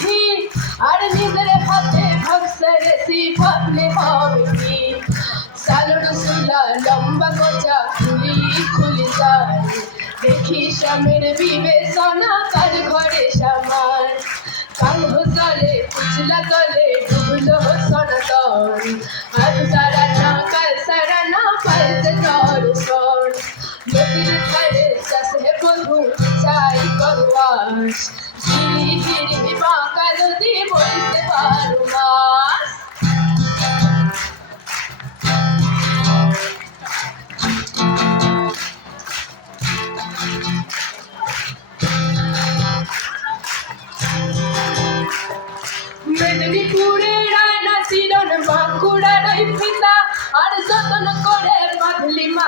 ঘি আর নিজের হাতে ভাবছেছি ভাবলে হবে কি সালুর সুলা, লম্বা কোচা খুলি খুলি যায় দেখি স্বামীর বিবেচনা কার ঘরে সামান কাল হোসালে কুচলা তলে ডুবলো সনাতন। আজ সারা না কাল সারা না পাইতে তোর সন নদীর ধারে চাষে বন্ধু, চাই করবাস Thank you.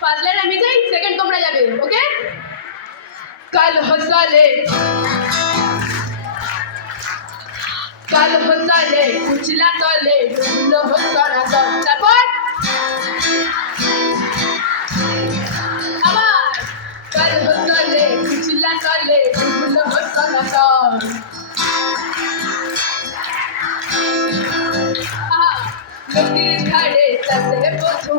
ফার্স্ট লাইন আমি যাই সেকেন্ড তোমরা যাবে ওকে কাল হসালে কাল হসালে কুচলা তলে ডুবলো হসানা তল তারপর আবার কাল হসালে কুচলা তলে ডুবলো হসানা তল আহা, নদীর ধারে চাষে প্রথম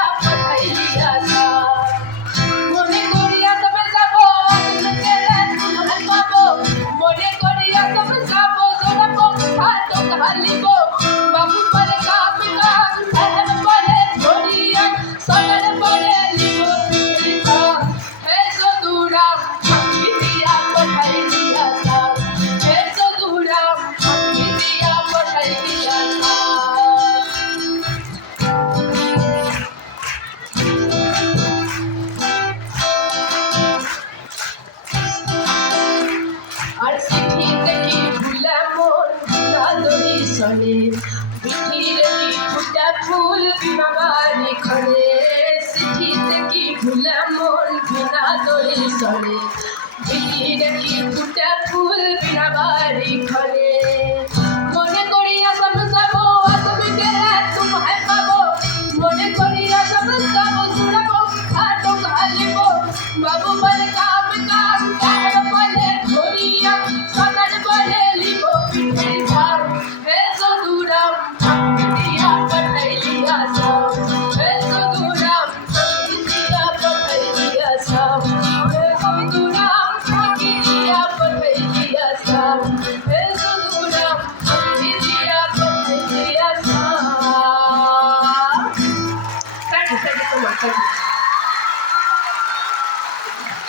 I'm not Yeah,